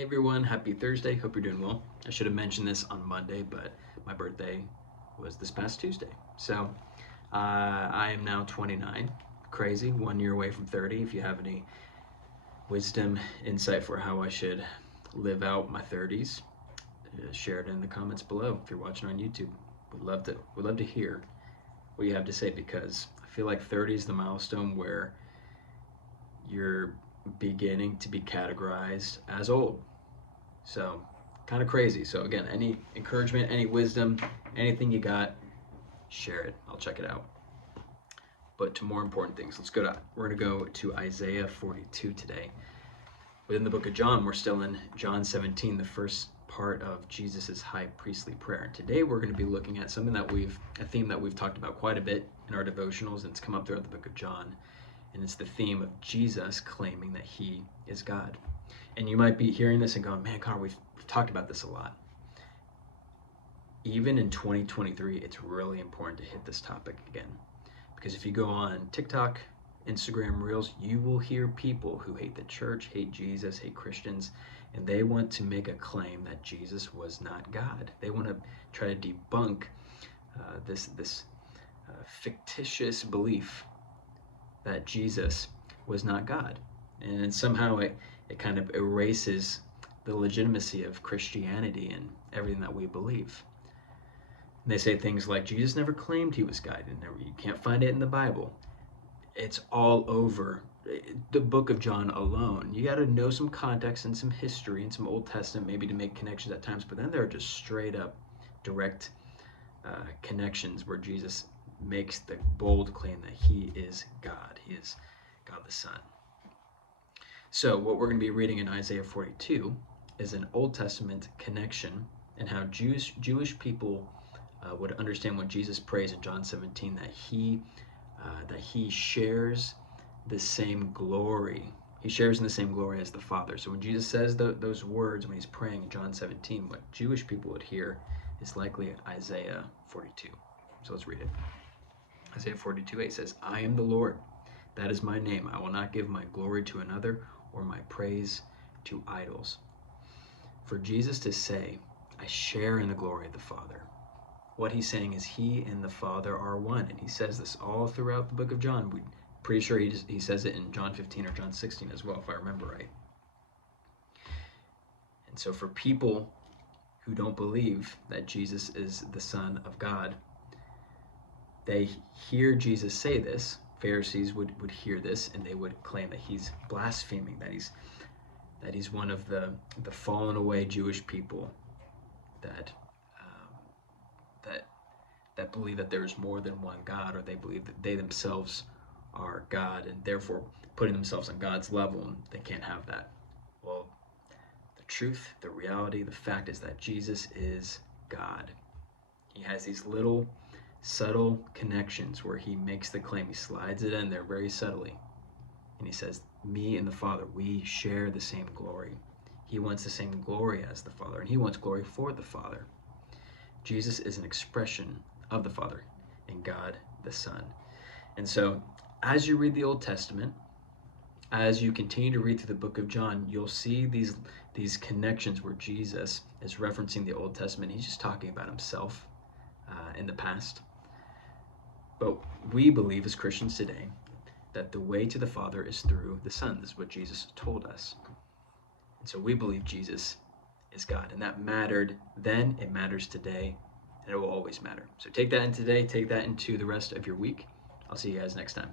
Hey everyone, happy Thursday. Hope you're doing well. I should have mentioned this on Monday, but my birthday was this past Tuesday. So I am now 29. Crazy, 1 year away from 30. If you have any wisdom, insight for how I should live out my 30s, share it in the comments below. If you're watching on YouTube, we'd love to hear what you have to say, because I feel like 30 is the milestone where you're beginning to be categorized as old. So kind of crazy. So again, any encouragement, any wisdom, anything you got, share it. I'll check it out. But to more important things, we're going to go to Isaiah 42 today. Within the book of John, we're still in John 17, the first part of Jesus's high priestly prayer. And today we're going to be looking at a theme that we've talked about quite a bit in our devotionals, and it's come up throughout the book of John. And it's the theme of Jesus claiming that he is God. And you might be hearing this and going, man, Connor, we've talked about this a lot. Even in 2023, it's really important to hit this topic again. Because if you go on TikTok, Instagram Reels, you will hear people who hate the church, hate Jesus, hate Christians, and they want to make a claim that Jesus was not God. They want to try to debunk this fictitious belief that Jesus was not God. And somehow it kind of erases the legitimacy of Christianity and everything that we believe. And they say things like, Jesus never claimed he was God. You can't find it in the Bible. It's all over the book of John alone. You got to know some context and some history and some Old Testament maybe to make connections at times, but then there are just straight up direct connections where Jesus makes the bold claim that he is God. He is God the Son. So what we're going to be reading in Isaiah 42 is an Old Testament connection, and how Jewish people would understand when Jesus prays in John 17 that he shares the same glory. He shares in the same glory as the Father. So when Jesus says those words when he's praying in John 17, what Jewish people would hear is likely Isaiah 42. So let's read it. Isaiah 42:8 says, I am the Lord, that is my name. I will not give my glory to another or my praise to idols. For Jesus to say, I share in the glory of the Father, what he's saying is he and the Father are one. And he says this all throughout the book of John. We're pretty sure he says it in John 15 or John 16 as well, if I remember right. And so for people who don't believe that Jesus is the Son of God, they hear Jesus say this. Pharisees would hear this, and they would claim that he's blaspheming, that he's one of the fallen away Jewish people that believe that there's more than one God, or they believe that they themselves are God, and therefore putting themselves on God's level, and they can't have that. Well, the truth, the reality, the fact is that Jesus is God. He has these little subtle connections where he makes the claim. He slides it in there very subtly, and he says, me and the Father, we share the same glory. He wants the same glory as the Father, and he wants glory for the Father. Jesus is an expression of the Father and God the Son. And so as you read the Old Testament, as you continue to read through the book of John, you'll see these connections where Jesus is referencing the Old Testament. He's just talking about himself in the past. But we believe as Christians today that the way to the Father is through the Son. This is what Jesus told us. And so we believe Jesus is God. And that mattered then, it matters today, and it will always matter. So take that in today, take that into the rest of your week. I'll see you guys next time.